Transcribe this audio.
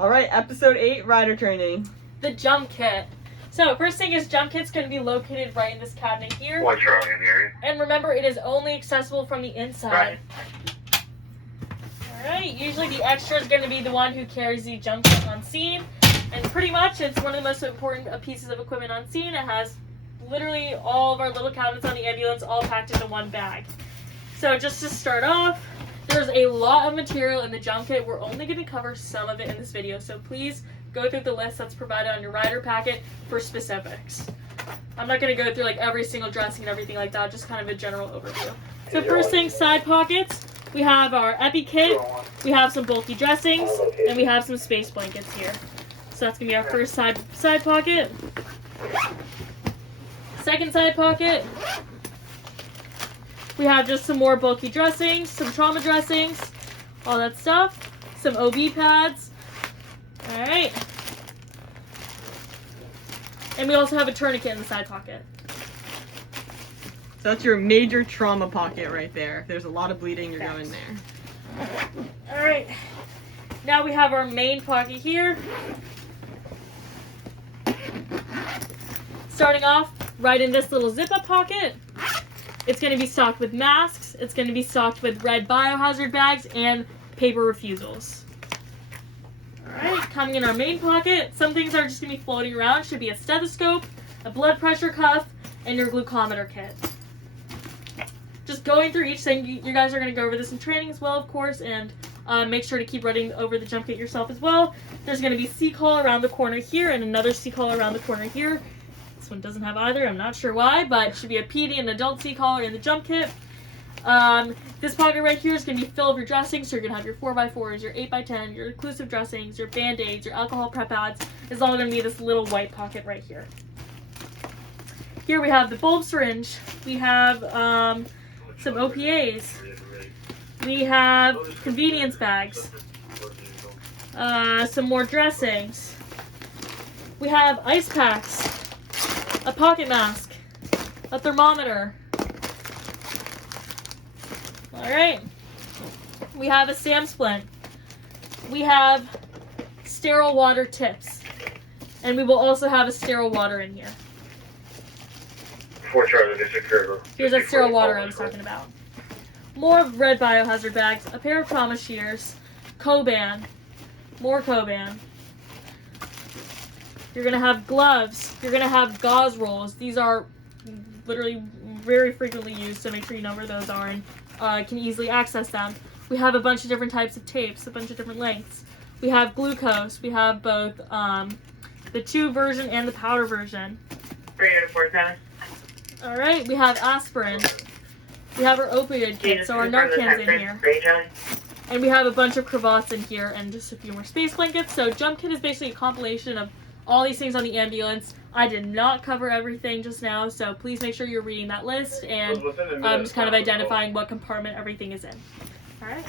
Alright, episode 8, rider training. The jump kit. So first thing is jump kit's going to be located right in this cabinet here. One Charlie in the area. And remember, it is only accessible from the inside. Right. Alright, usually the extra is going to be the one who carries the jump kit on scene. And pretty much it's one of the most important pieces of equipment on scene. It has literally all of our little cabinets on the ambulance all packed into one bag. So just to start off, there's a lot of material in the jump kit. We're only going to cover some of it in this video, so please go through the list that's provided on your rider packet for specifics. I'm not going to go through like every single dressing and everything like that, just kind of a general overview. So first thing, side pockets. We have our epi kit, we have some bulky dressings, and we have some space blankets here. So that's going to be our first side pocket. Second side pocket, we have just some more bulky dressings, some trauma dressings, all that stuff, some OB pads. Alright. And we also have a tourniquet in the side pocket. So that's your major trauma pocket right there. If there's a lot of bleeding, you're going there. Alright. Now we have our main pocket here. Starting off right in this little zip-up pocket. It's going to be stocked with masks, it's going to be stocked with red biohazard bags, and paper refusals. Alright, coming in our main pocket, some things that are just going to be floating around should be a stethoscope, a blood pressure cuff, and your glucometer kit. Just going through each thing, you guys are going to go over this in training as well, of course, and make sure to keep running over the jump kit yourself as well. There's going to be C-call around the corner here, and another C-call around the corner here. This one doesn't have either, I'm not sure why, but it should be a PD and adult C-collar in the jump kit. This pocket right here is going to be filled with your dressings, so you're going to have your 4x4s, your 8x10, your inclusive dressings, your band-aids, your alcohol prep pads. It's all going to be this little white pocket right here. Here we have the bulb syringe, we have some OPAs, we have convenience bags, some more dressings, we have ice packs, a pocket mask, a thermometer. Alright, we have a SAM splint, we have sterile water tips, and we will also have a sterile water in here. 4 Charlie, this is Curver. Here's that sterile water I was talking about. More red biohazard bags, a pair of trauma shears, Coban, more Coban. You're going to have gloves, you're going to have gauze rolls. These are literally very frequently used, so make sure you know where those are and can easily access them. We have a bunch of different types of tapes, a bunch of different lengths. We have glucose, we have both the tube version and the powder version. Alright, we have aspirin. We have our opioid kit, so our Narcan's in here. And we have a bunch of cravats in here and just a few more space blankets. So jump kit is basically a compilation of all these things on the ambulance. I did not cover everything just now, so please make sure you're reading that list and just kind of identifying what compartment everything is in. Alright.